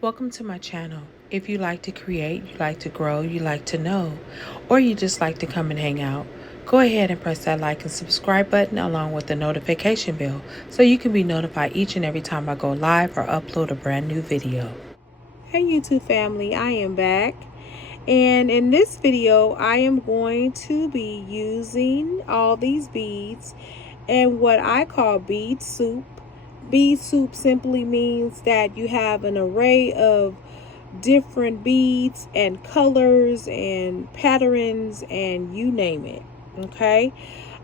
Welcome to my channel. If you like to create, you like to grow, you like to know, or you just like to come and hang out, go ahead and press that like and subscribe button along with the notification bell so you can be notified each and every time I go live or upload a brand new video. Hey YouTube family, I am back. And in this video, I am going to be using all these beads and what I call bead soup. Bead soup simply means that you have an array of different beads and colors and patterns and you name it. Okay,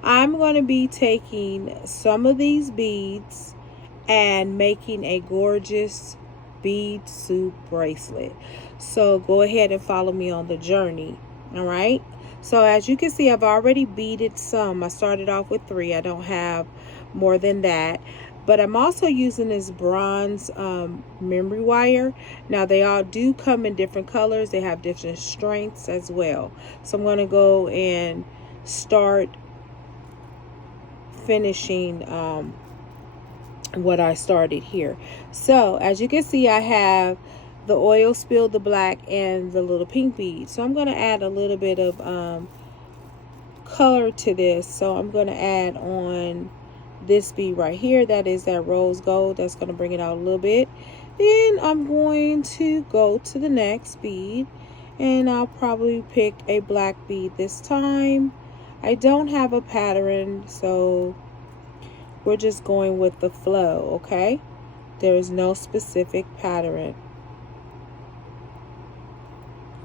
I'm going to be taking some of these beads and making a gorgeous bead soup bracelet. So go ahead and follow me on the journey. All right, so as you can see, I've already beaded some. I started off with 3. I don't have more than that, but I'm also using this bronze memory wire. Now they all do come in different colors. They have different strengths as well. So I'm going to go and start finishing what I started here. So as you can see, I have the oil spill, the black, and the little pink bead. So I'm going to add a little bit of color to this. So I'm going to add on this bead right here. That is that rose gold. That's going to bring it out a little bit. Then I'm going to go to the next bead, and I'll probably pick a black bead this time. I don't have a pattern, so we're just going with the flow, okay? There is no specific pattern.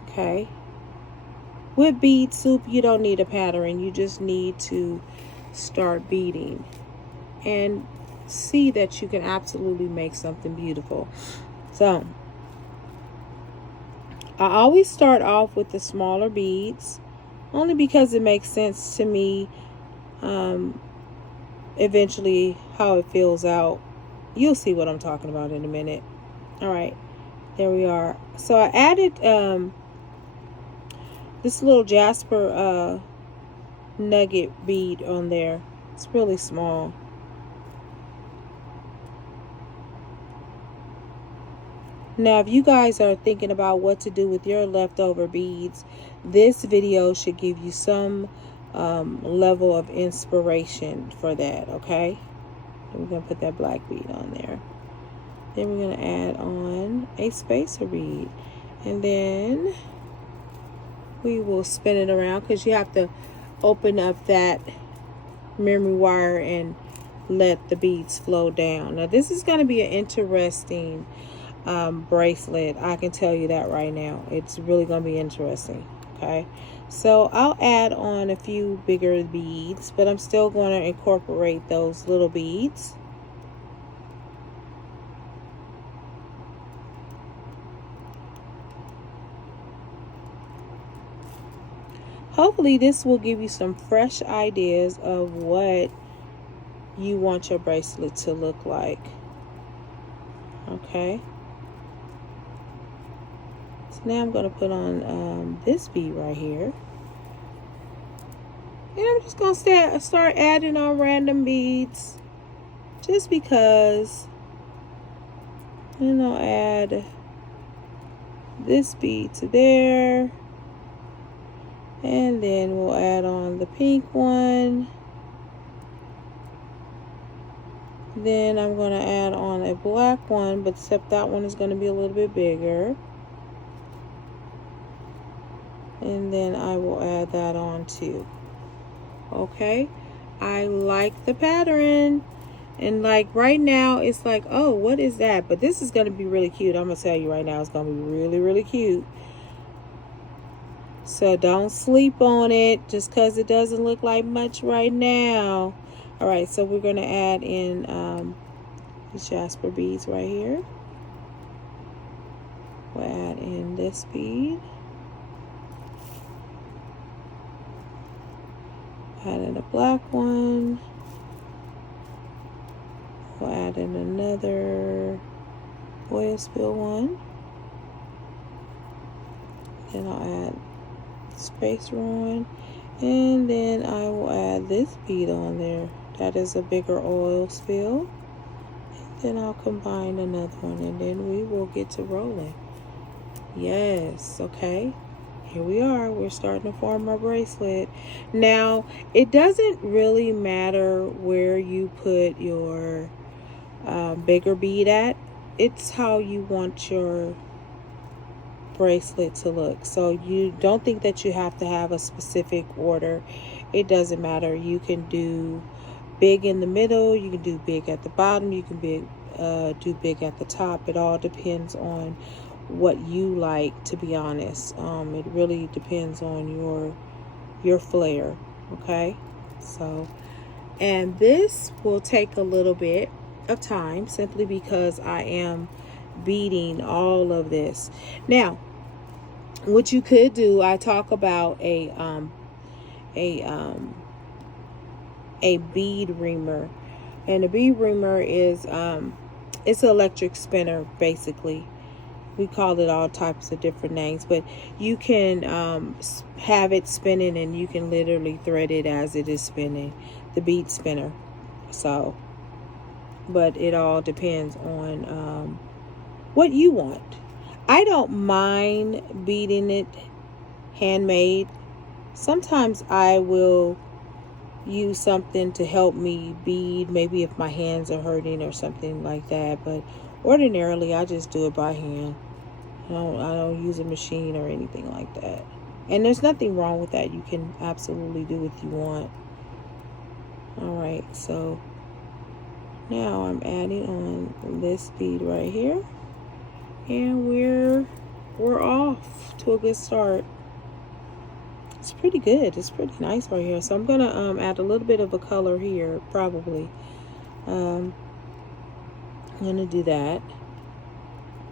Okay. With bead soup, you don't need a pattern. You just need to start beading and see that you can absolutely make something beautiful. So I always start off with the smaller beads, only because it makes sense to me. Eventually how it fills out, you'll see what I'm talking about in a minute. All right, there we are. So I added this little jasper nugget bead on there. It's really small. Now, if you guys are thinking about what to do with your leftover beads, this video should give you some level of inspiration for that, okay? We're going to put that black bead on there. Then we're going to add on a spacer bead. And then we will spin it around, because you have to open up that memory wire and let the beads flow down. Now, this is going to be an interesting bracelet. I can tell you that right now. It's really going to be interesting. Okay, so I'll add on a few bigger beads, but I'm still going to incorporate those little beads. Hopefully this will give you some fresh ideas of what you want your bracelet to look like. Okay, so now I'm going to put on this bead right here. And I'm just going to start adding on random beads, just because. And I'll add this bead to there. And then we'll add on the pink one. Then I'm going to add on a black one, but except that one is going to be a little bit bigger. And then I will add that on too. Okay, I like the pattern, and like right now it's like, oh, what is that? But this is going to be really cute. I'm going to tell you right now, it's going to be really, really cute. So don't sleep on it just because it doesn't look like much right now. All right, so we're going to add in the jasper beads right here. We'll add in this bead. Add in a black one. We'll add in another oil spill one. Then I'll add spacer one. And then I will add this bead on there. That is a bigger oil spill. Then I'll combine another one, and then we will get to rolling. Yes, okay. Here we are. We're starting to form our bracelet. Now, it doesn't really matter where you put your bigger bead at. It's how you want your bracelet to look. So you don't think that you have to have a specific order. It doesn't matter. You can do big in the middle, you can do big at the bottom, you can do big at the top. It all depends on what you like, to be honest. It really depends on your flair. Okay, so, and this will take a little bit of time simply because I am beading all of this. Now, what you could do, I talk about a bead reamer, and a bead reamer is it's an electric spinner. Basically, we call it all types of different names, but you can have it spinning, and you can literally thread it as it is spinning, the bead spinner. So, but it all depends on what you want. I don't mind beading it handmade. Sometimes I will use something to help me bead, maybe if my hands are hurting or something like that, but ordinarily I just do it by hand. I don't use a machine or anything like that, and there's nothing wrong with that. You can absolutely do what you want. All right, so now I'm adding on this bead right here, and we're off to a good start. It's pretty good. It's pretty nice right here. So I'm gonna add a little bit of a color here, probably. I'm gonna do that.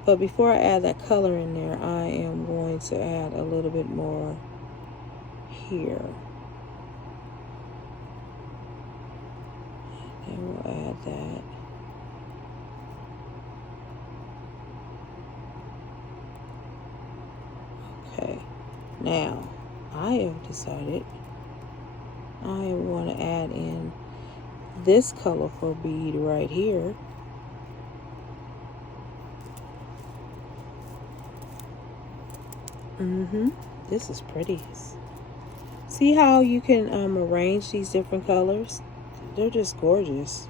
But before I add that color in there, I am going to add a little bit more here. And we'll add that. Okay. Now, I have decided I want to add in this colorful bead right here. This is pretty. See how you can arrange these different colors? They're just gorgeous.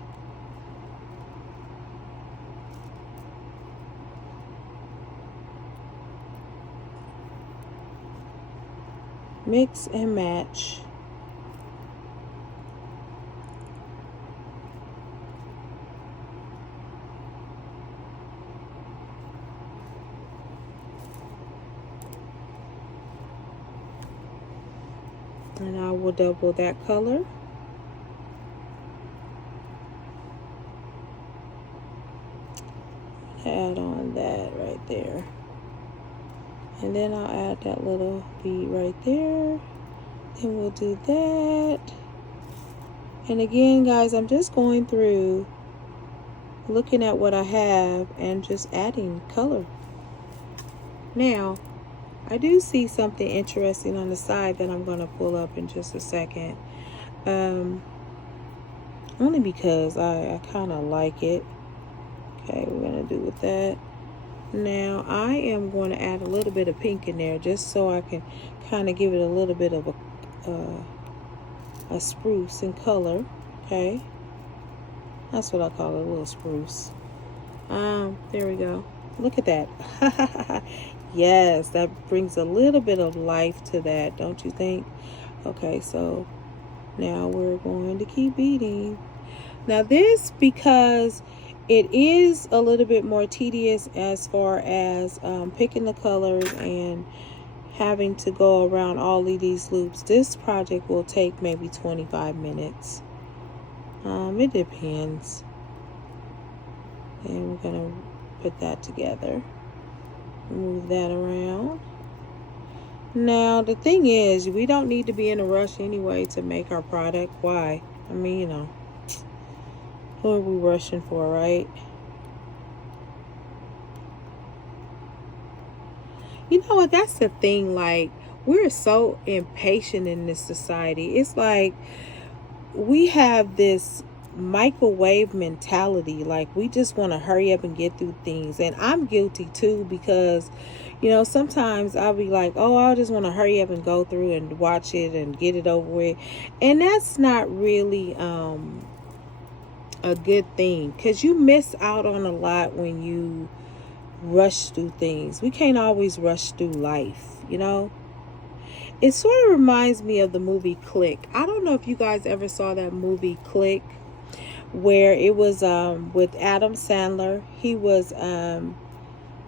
Mix and match. And I will double that color. Add on that right there. And then I'll add that little bead right there. And we'll do that. And again, guys, I'm just going through, looking at what I have and just adding color. Now, I do see something interesting on the side that I'm going to pull up in just a second. Only because I kind of like it. Okay, we're going to do with that. Now, I am going to add a little bit of pink in there just so I can kind of give it a little bit of a spruce in color. Okay, that's what I call it, a little spruce. There we go. Look at that. Yes, that brings a little bit of life to that, don't you think? Okay, so now we're going to keep beading. Now this, because it is a little bit more tedious as far as picking the colors and having to go around all of these loops, this project will take maybe 25 minutes. It depends. And we're gonna put that together. Move that around. Now the thing is, we don't need to be in a rush anyway to make our product. Why? I mean, you know, what are we rushing for, right? You know what? That's the thing. Like, we're so impatient in this society. It's like we have this microwave mentality. Like, we just want to hurry up and get through things. And I'm guilty too, because, sometimes I'll be like, oh, I just want to hurry up and go through and watch it and get it over with. And that's not really a good thing, because you miss out on a lot when you rush through things. We can't always rush through life, It sort of reminds me of the movie Click. I don't know if you guys ever saw that movie Click, where it was with Adam Sandler. He was,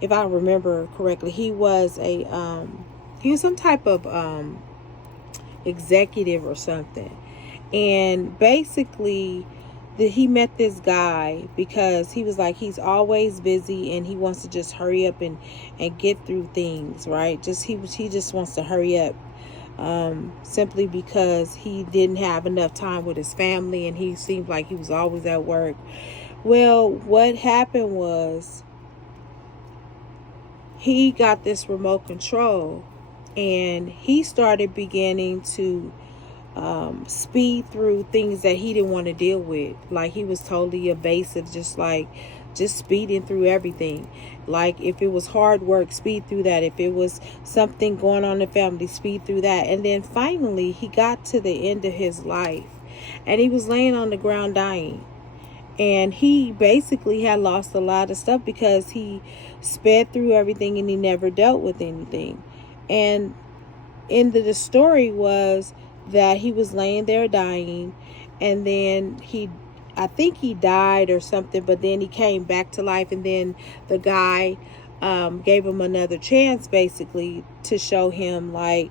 if I remember correctly, he was some type of executive or something. And basically, he met this guy because he was like, he's always busy and he wants to just hurry up and get through things, right? He just wants to hurry up, simply because he didn't have enough time with his family and he seemed like he was always at work. Well, what happened was he got this remote control and he started beginning to speed through things that he didn't want to deal with. Like, he was totally evasive, just speeding through everything. Like, if it was hard work, speed through that. If it was something going on in the family, speed through that. And then finally he got to the end of his life and he was laying on the ground dying. And he basically had lost a lot of stuff because he sped through everything and he never dealt with anything. And the story was that he was laying there dying, and then I think he died or something, but then he came back to life, and then the guy gave him another chance, basically, to show him, like,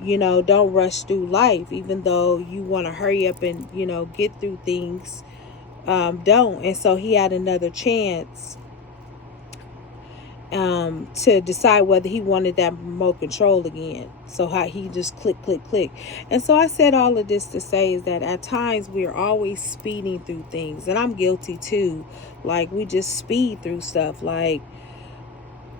don't rush through life. Even though you want to hurry up and, get through things, don't. And so he had another chance to decide whether he wanted that remote control again. So how he just click. And so I said all of this to say is that at times we are always speeding through things, and I'm guilty too. Like, we just speed through stuff. Like,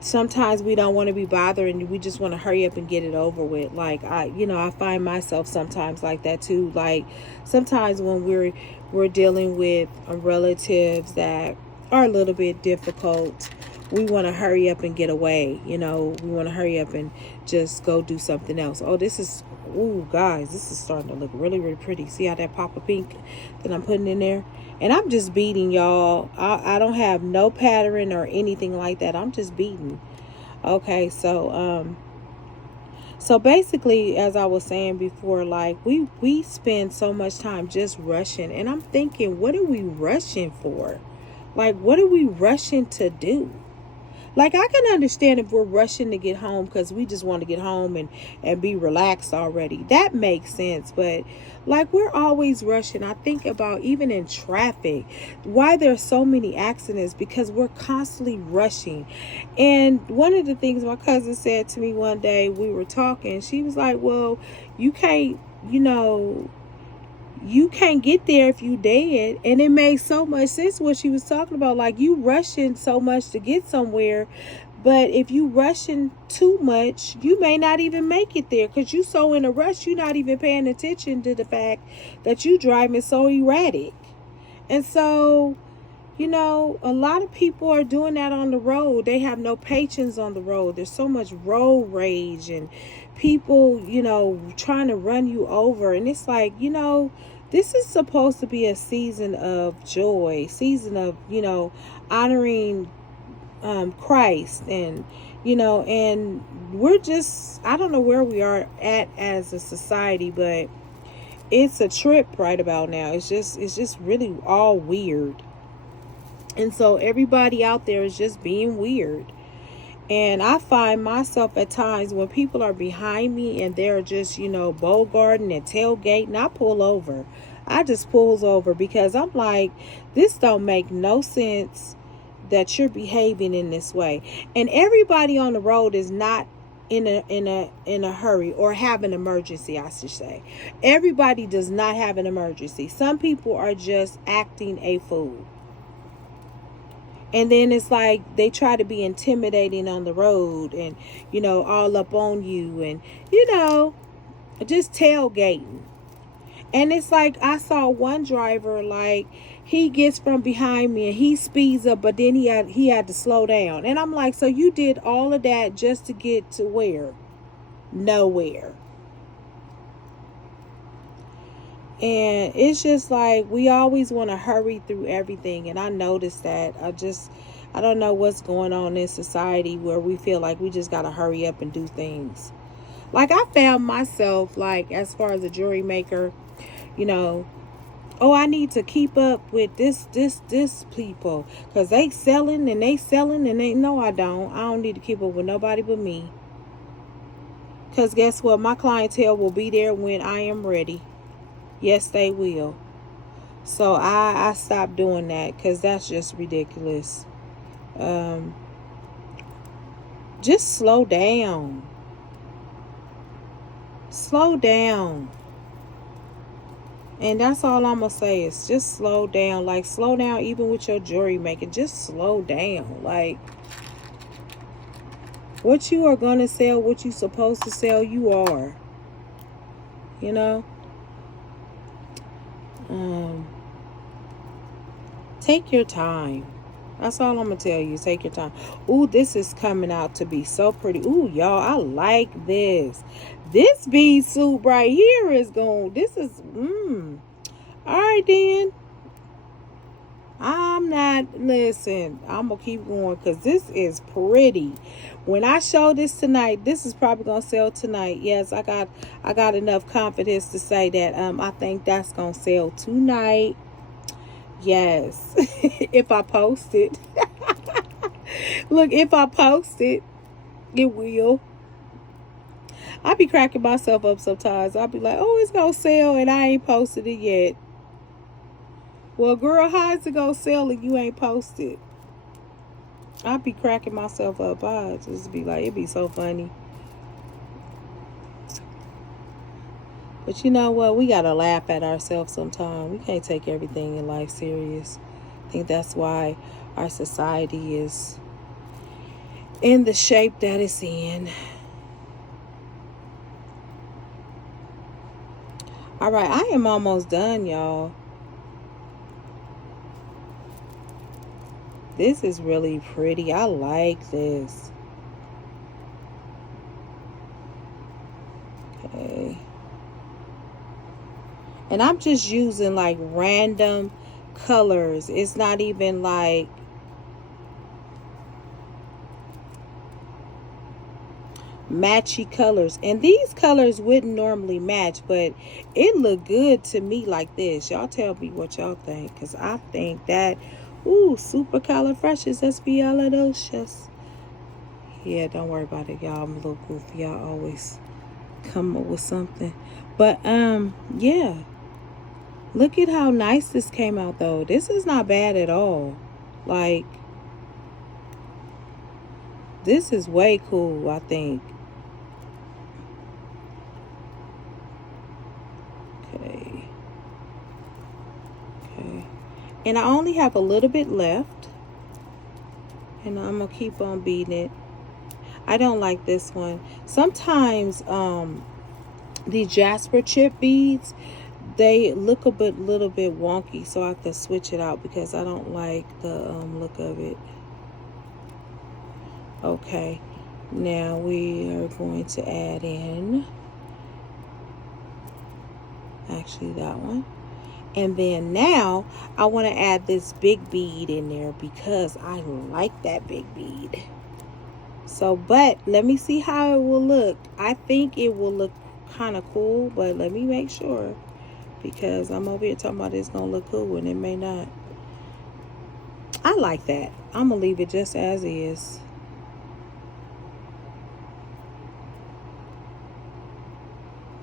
sometimes we don't want to be bothered and we just want to hurry up and get it over with. Like, I find myself sometimes like that too. Like, sometimes when we're dealing with relatives that are a little bit difficult, we want to hurry up and get away. We want to hurry up and just go do something else. Guys, this is starting to look really, really pretty. See how that pop of pink that I'm putting in there? And I'm just beading, y'all. I don't have no pattern or anything like that. I'm just beading. Okay, so basically, as I was saying before, like, we spend so much time just rushing. And I'm thinking, what are we rushing for? Like, what are we rushing to do? Like, I can understand if we're rushing to get home because we just want to get home and be relaxed already. That makes sense. But, like, we're always rushing. I think about even in traffic, why there's so many accidents, because we're constantly rushing. And one of the things my cousin said to me one day, we were talking, she was like, well, you can't get there if you dead. And it made so much sense what she was talking about. Like, you rushing so much to get somewhere, but if you rushing too much, you may not even make it there because you so in a rush, you're not even paying attention to the fact that you driving so erratic. And so, a lot of people are doing that on the road. They have no patience on the road. There's so much road rage and people, trying to run you over. And it's like, this is supposed to be a season of joy, season of, honoring Christ. And, and we're just, I don't know where we are at as a society, but it's a trip right about now. It's just really all weird. And so everybody out there is just being weird. And I find myself at times when people are behind me and they're just, bogarting and tailgating, I pull over. I just pulls over because I'm like, this don't make no sense that you're behaving in this way. And everybody on the road is not in a hurry or have an emergency, I should say. Everybody does not have an emergency. Some people are just acting a fool. And then it's like they try to be intimidating on the road and, all up on you and, just tailgating. And it's like I saw one driver, like he gets from behind me and he speeds up, but then he had to slow down. And I'm like, so you did all of that just to get to where? Nowhere. And it's just like we always want to hurry through everything. And I noticed that. I don't know what's going on in society where we feel like we just got to hurry up and do things. Like I found myself, like as far as a jewelry maker, you know, oh, I need to keep up with this people because they selling and they no, I don't need to keep up with nobody but me. Because guess what? My clientele will be there when I am ready. Yes, they will. So I stopped doing that because that's just ridiculous. Just slow down. Slow down. And that's all I'm going to say is just slow down. Like, slow down even with your jewelry making. Just slow down. Like, what you are going to sell, what you supposed to sell, you are. You know? Take your time. That's all I'm going to tell you. Take your time. Ooh, this is coming out to be so pretty. Ooh, y'all, I like this. This bead soup right here is going. This is, All right, then. Listen, I'm going to keep going because this is pretty. When I show this tonight, this is probably going to sell tonight. Yes, I got enough confidence to say that I think that's going to sell tonight. Yes. If I post it. Look, if I post it, it will. I be cracking myself up sometimes. I'll be like, oh, it's going to sell and I ain't posted it yet. Well, girl, how is it going to sell and you ain't posted? I be cracking myself up. I just be like, it'd be so funny. But you know what? We got to laugh at ourselves sometimes. We can't take everything in life serious. I think that's why our society is in the shape that it's in. All right, I am almost done, y'all. This is really pretty. I like this. Okay. And I'm just using like random colors. It's not even like matchy colors. And these colors wouldn't normally match, but it looked good to me like this. Y'all tell me what y'all think, because I think that, ooh, supercalifragilisticexpialidocious. Yeah, don't worry about it, y'all. I'm a little goofy. Y'all always come up with something. But yeah. Look at how nice this came out, though. This is not bad at all. Like, this is way cool, I think. Okay. And I only have a little bit left. And I'm going to keep on beating it. I don't like this one. Sometimes the Jasper chip beads, they look little bit wonky, so I have to switch it out because I don't like the look of it. Okay, now we are going to add in actually that one, and then now I want to add this big bead in there because I like that big bead. So, but let me see how it will look. I think it will look kind of cool, but let me make sure. Because I'm over here talking about it's going to look cool and it may not. I like that. I'm going to leave it just as is.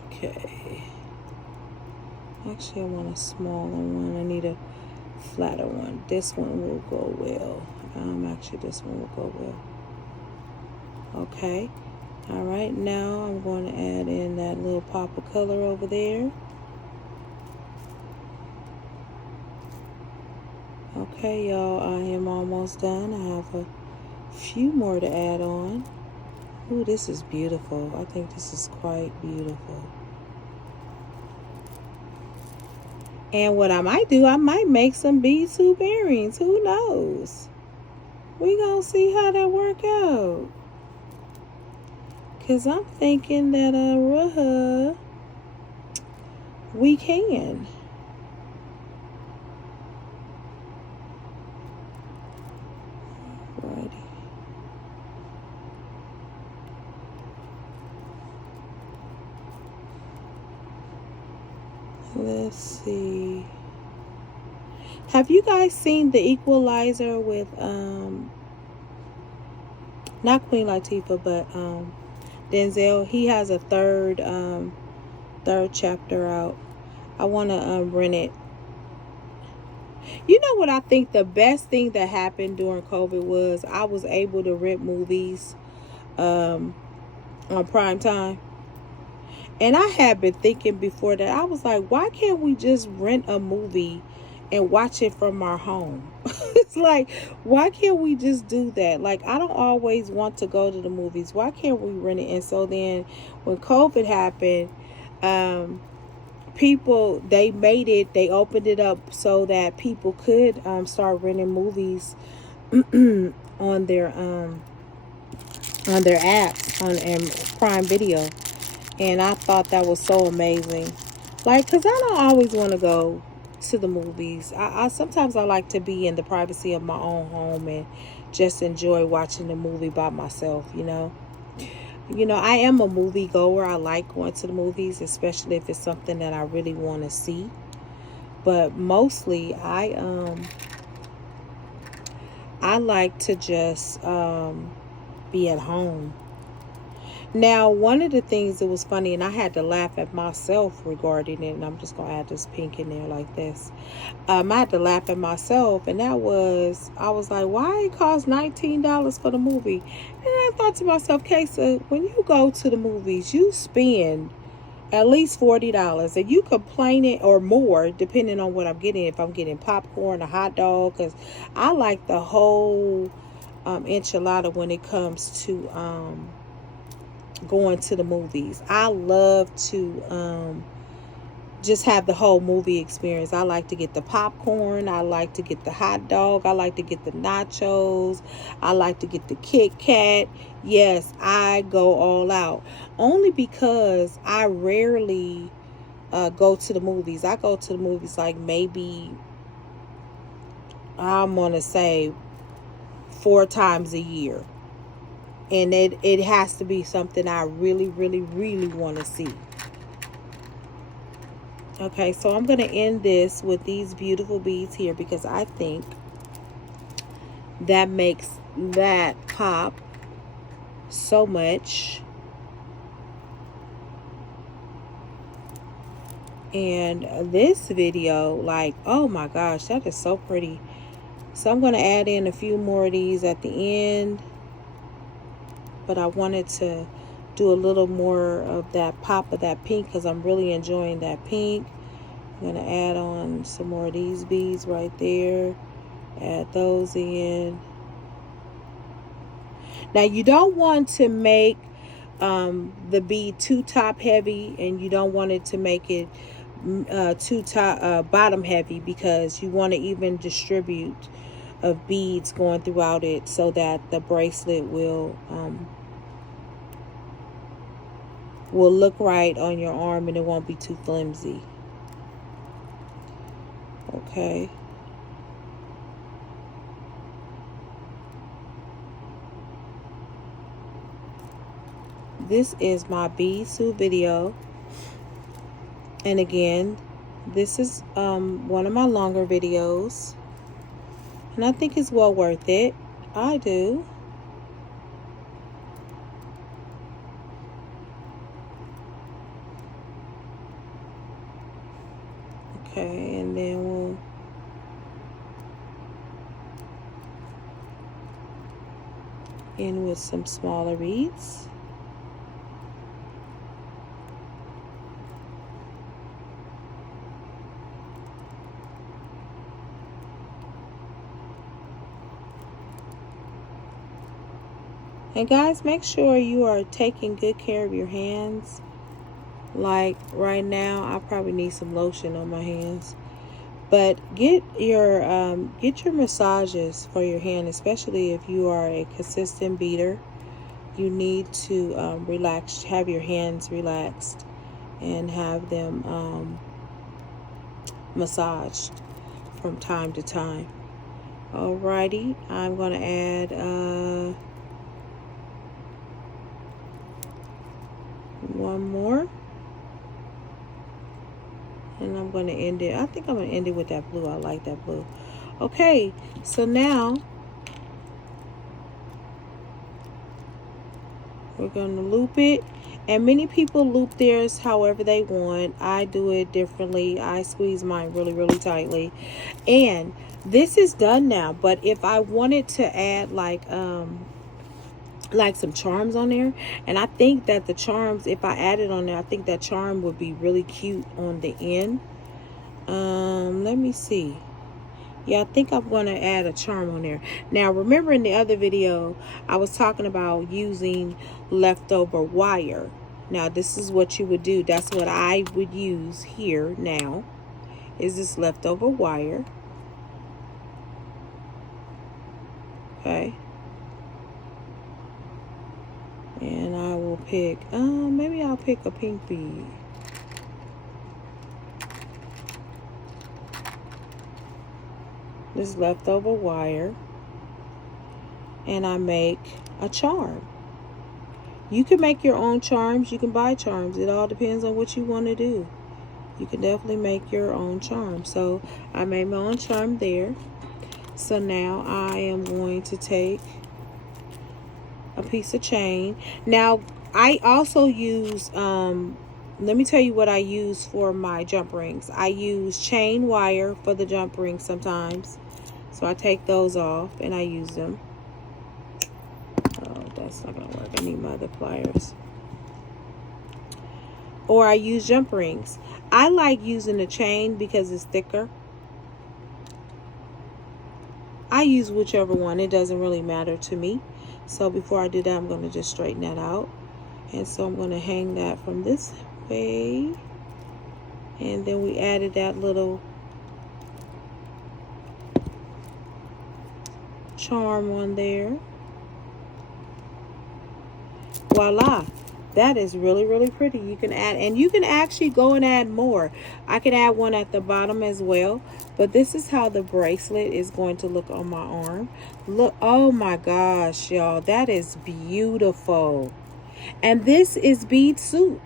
Okay. Actually, I want a smaller one. I need a flatter one. This one will go well. Actually, this one will go well. Okay. All right. Now I'm going to add in that little pop of color over there. Okay, y'all, I am almost done. I have a few more to add on. Ooh, this is beautiful. I think this is quite beautiful. And what I might do, I might make some bead soup earrings. Who knows? We gonna see how that work out. Cause I'm thinking that we can. Alrighty. Let's see. Have you guys seen The Equalizer with not Queen Latifah, but Denzel? He has a third chapter out. I want to rent it. You know what I think the best thing that happened during COVID was I was able to rent movies on prime time. And I had been thinking before that, I was like, why can't we just rent a movie and watch it from our home? It's like, why can't we just do that? Like, I don't always want to go to the movies. Why can't we rent it? And so then when COVID happened, people, they opened it up so that people could start renting movies on their apps on Prime Video. And I thought that was so amazing. Like, because I don't always want to go to the movies. I sometimes I like to be in the privacy of my own home and just enjoy watching the movie by myself, you know. I am a movie goer. I like going to the movies, especially if it's something that I really want to see. But mostly I like to just be at home. Now, one of the things that was funny, and I had to laugh at myself regarding it, and I'm just going to add this pink in there like this. I had to laugh at myself, and that was, I was like, why it cost $19 for the movie? And I thought to myself, Kaysa, when you go to the movies, you spend at least $40, and you complain it or more, depending on what I'm getting. If I'm getting popcorn, a hot dog, because I like the whole enchilada when it comes to going to the movies. I love to just have the whole movie experience. I like to get the popcorn. I like to get the hot dog. I like to get the nachos. I like to get the Kit Kat. Yes, I go all out. Only because I rarely go to the movies. I go to the movies like maybe, I'm going to say 4 times a year. And it has to be something I really, really, really want to see. Okay, so I'm going to end this with these beautiful beads here because I think that makes that pop so much. And this video, like, oh my gosh, that is so pretty. So I'm going to add in a few more of these at the end. But I wanted to do a little more of that pop of that pink because I'm really enjoying that pink. I'm going to add on some more of these beads right there. Add those in. Now, you don't want to make the bead too top heavy, and you don't want it to make it too bottom heavy, because you want to even distribute of beads going throughout it so that the bracelet will look right on your arm and it won't be too flimsy. Okay. This is my bead soup video. And again, this is one of my longer videos. And I think it's well worth it. I do. Okay, and then we'll end with some smaller beads. And guys, make sure you are taking good care of your hands. Like right now, I probably need some lotion on my hands. But get your massages for your hand, especially if you are a consistent beader. You need to relax, have your hands relaxed, and have them massaged from time to time. Alrighty, I'm going to add one more. And I'm going to end it. I think I'm going to end it with that blue. I like that blue. Okay, so now we're going to loop it. And many people loop theirs however they want. I do it differently. I squeeze mine really, really tightly. And this is done now. But if I wanted to add like some charms on there, and I think that the charms, if I added on there, I think that charm would be really cute on the end. Let me see. Yeah, I think I'm going to add a charm on there. Now, remember in the other video, I was talking about using leftover wire. Now, this is what you would do. That's what I would use here now, is this leftover wire. Okay. And I will pick, maybe I'll pick a pink bead. This leftover wire, and I make a charm. You can make your own charms. You can buy charms. It all depends on what you want to do. You can definitely make your own charm. So I made my own charm there. So now I am going to take a piece of chain. Now I also use let me tell you what I use for my jump rings. I use chain wire for the jump rings sometimes. So I take those off and I use them. Oh, that's not going to work. I need my other pliers. Or I use jump rings. I like using the chain because it's thicker. I use whichever one. It doesn't really matter to me. So before I do that, I'm going to just straighten that out. And so I'm going to hang that from this way. And then we added that little charm on there. Voila. That is really, really pretty. You can add, and you can actually go and add more. I can add one at the bottom as well. But this is how the bracelet is going to look on my arm. Look, oh my gosh, y'all. That is beautiful. And this is bead soup.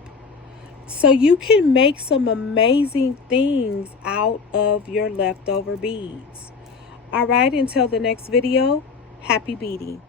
So you can make some amazing things out of your leftover beads. All right, until the next video, happy beading.